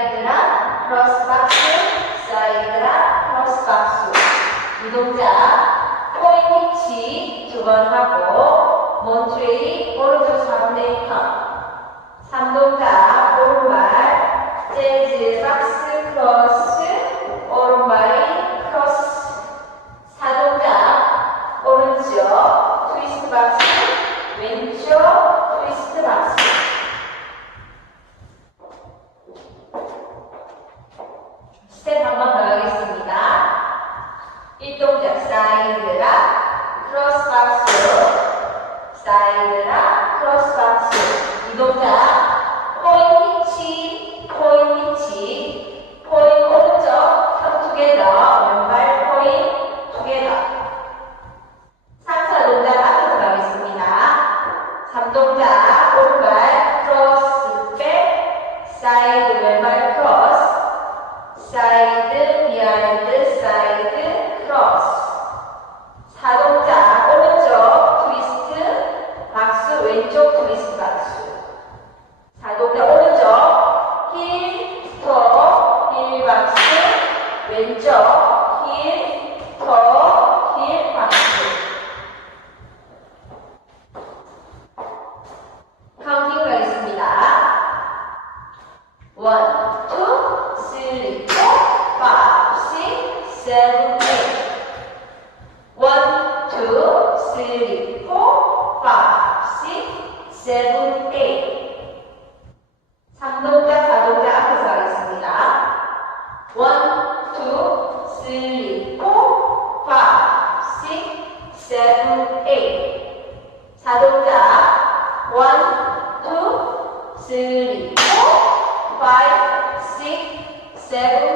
사이드라 크로스 박스 사이드라 크로스 박스 이 동작 포인트 치 두 번 하고 몬트레이 오른쪽 사고 One, two, three, four, five, six, seven, eight. 자동자. One, two, three, four, five, six, seven,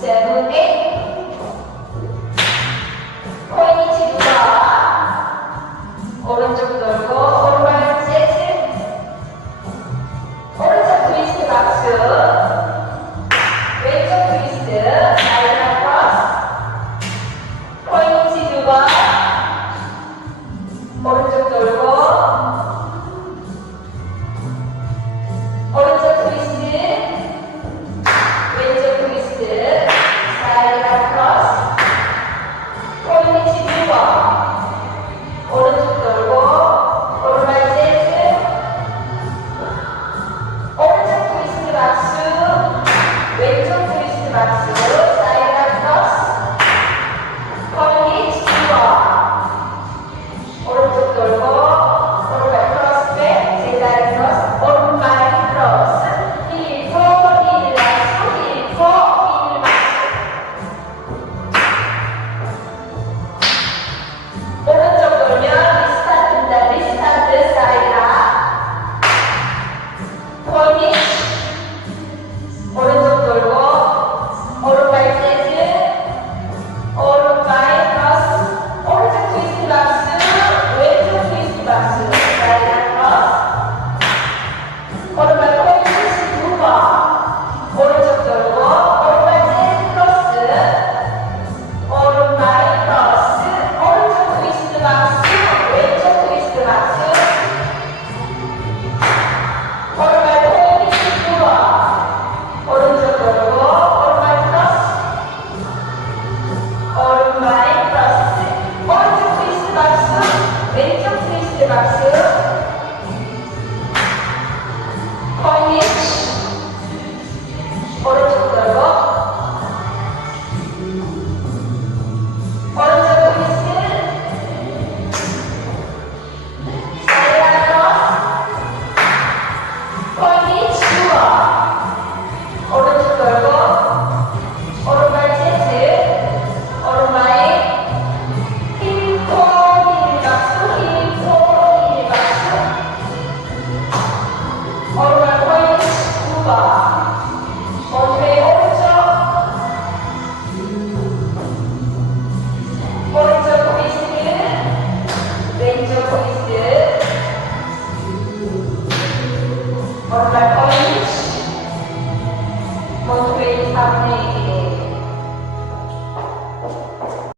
Céu 와.